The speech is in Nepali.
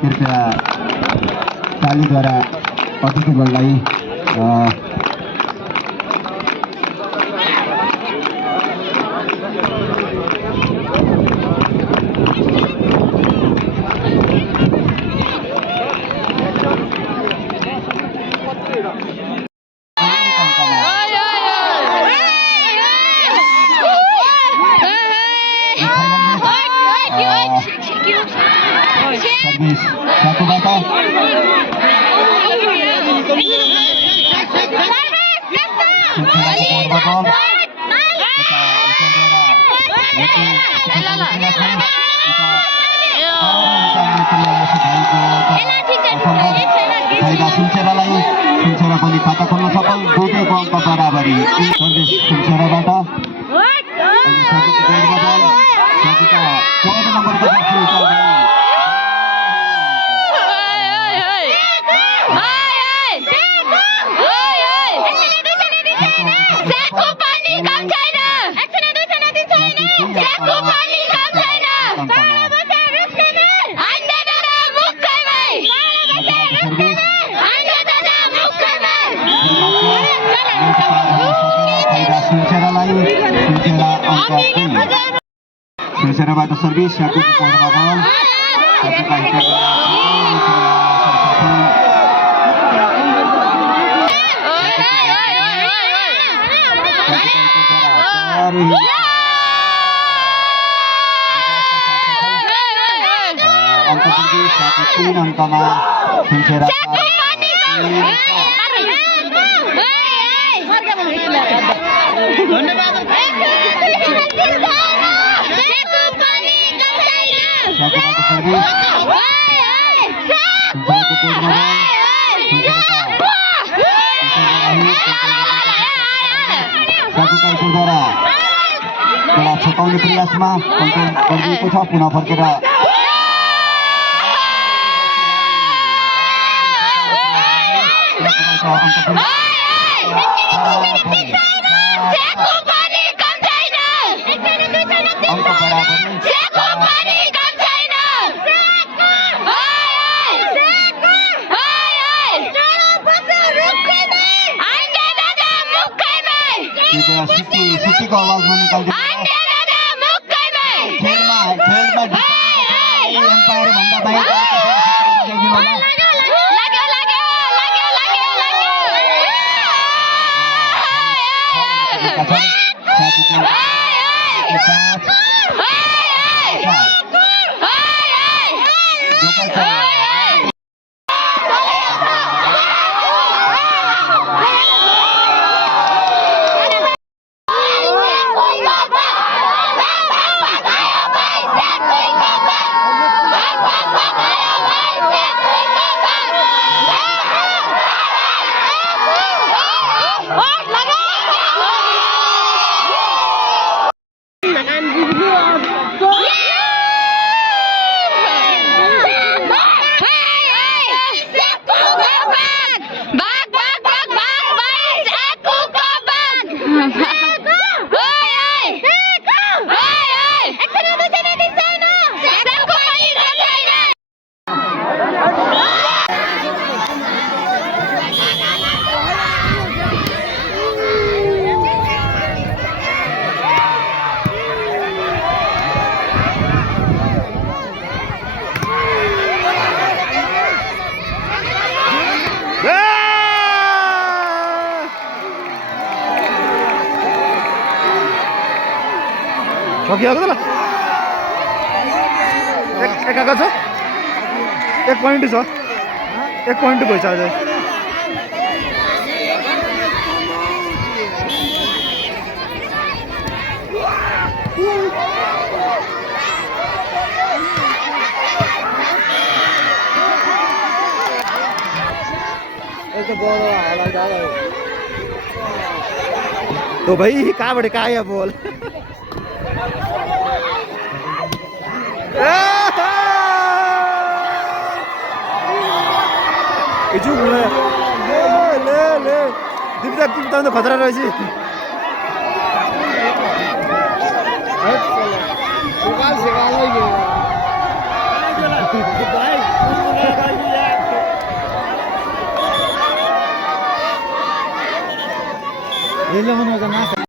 कृपया तालीद्वारा अतिथिगणलाई सर्भिस साथबाट सुनसेरालाई सुनसेरा पनि खाता खोल्न सफल दुईटैको अङ्क बराबरी सर्भिस सुनसेराबाट 14 नम्बरको सुनसेराबाट सर्भिस याकुबको कोर्टमा बल अंक 3 अंकमा सुनसेरा छकाउने प्रयासमा कन्ट्रोल गरिएको छ पुनः फर्केर सिटीको आवाजमा निकाल्दै खेलमा एम्पायर भन्दा बाहिर सकिहाल्छ एकाका छ 1 पोइन्ट छ 1 पोइन्ट भइसक्यो अझै तो भाई कहाँबाट कहाँ आयो बोल ले दिप्ता तो खतरा रहेछ यसले बनाउँछ